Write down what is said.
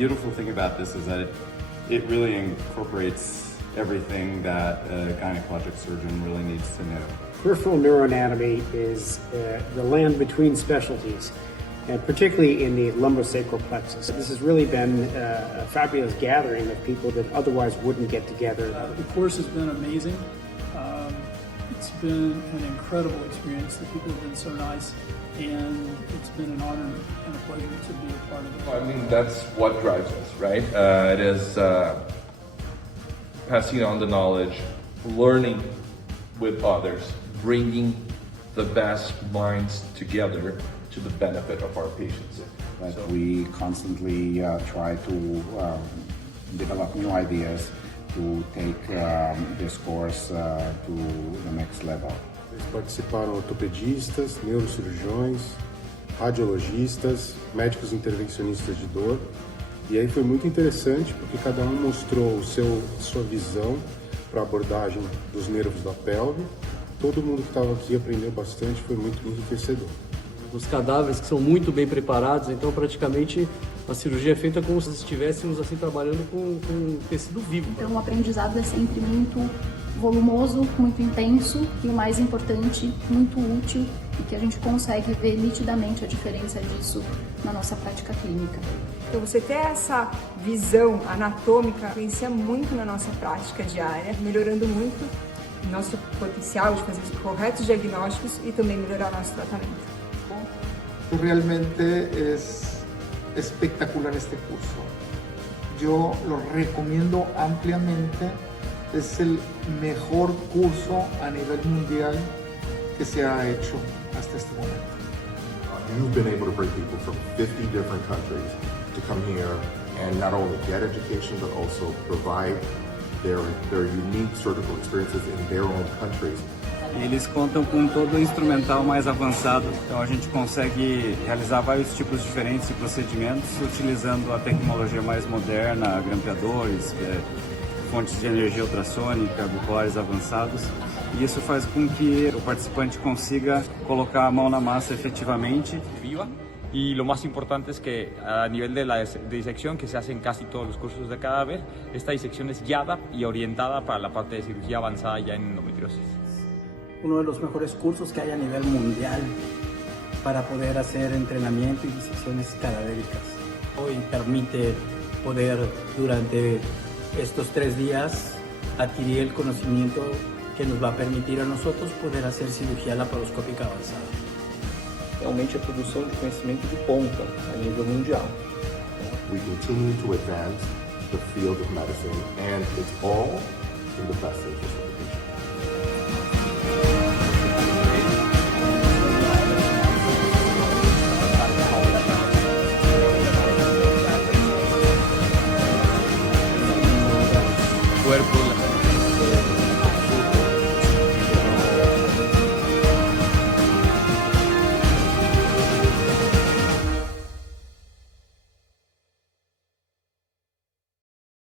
beautiful thing about this is that it really incorporates everything that a gynecologic surgeon really needs to know. Peripheral neuroanatomy is the land between specialties, and particularly in the lumbosacral plexus. This has really been a fabulous gathering of people that otherwise wouldn't get together. The course has been amazing. It's been an incredible experience. The people have been so nice, and it's been an honor and a pleasure to be a part of it. I mean, that's what drives us, right? It is passing on the knowledge, learning with others, bringing the best minds together to the benefit of our patients. But we constantly try to develop new ideas to take this course to the next level. Participaram ortopedistas, neurocirurgiões, radiologistas, médicos intervencionistas de dor. E aí foi muito interessante porque cada um mostrou sua visão para a abordagem dos nervos da pelve. Todo mundo que estava aqui aprendeu bastante, foi muito enriquecedor. Os cadáveres que são muito bem preparados, então praticamente a cirurgia é feita como se estivéssemos assim trabalhando com tecido vivo. Então o aprendizado é sempre muito volumoso, muito intenso e o mais importante, muito útil e que a gente consegue ver nitidamente a diferença disso na nossa prática clínica. Então você ter essa visão anatômica influencia muito na nossa prática diária, melhorando muito o nosso potencial de fazer os corretos diagnósticos e também melhorar nosso tratamento. Realmente es espectacular este curso. Yo lo recomiendo ampliamente. Es el mejor curso a nivel mundial que se ha hecho hasta este momento. You've been able to bring people from 50 different countries to come here and not only get education but also provide their unique surgical experiences in their own countries. Eles contam com todo o instrumental mais avançado, então a gente consegue realizar vários tipos diferentes de procedimentos utilizando a tecnologia mais moderna, grampeadores, fontes de energia ultrassônica, bipolares avançados. E isso faz com que o participante consiga colocar a mão na massa efetivamente. Y lo más importante es que a nivel de la disección que se hace en casi todos los cursos de cadáver, esta disección es guiada y orientada para la parte de cirugía avanzada ya en endometriosis. Uno de los mejores cursos que hay a nivel mundial para poder hacer entrenamiento y disecciones cadavéricas. Hoy permite poder durante estos 3 días adquirir el conocimiento que nos va a permitir a nosotros poder hacer cirugía laparoscópica avanzada. Realmente a produção de conhecimento de ponta a nível mundial. We continue to advance the field of medicine and it's all in the best interest of the patient.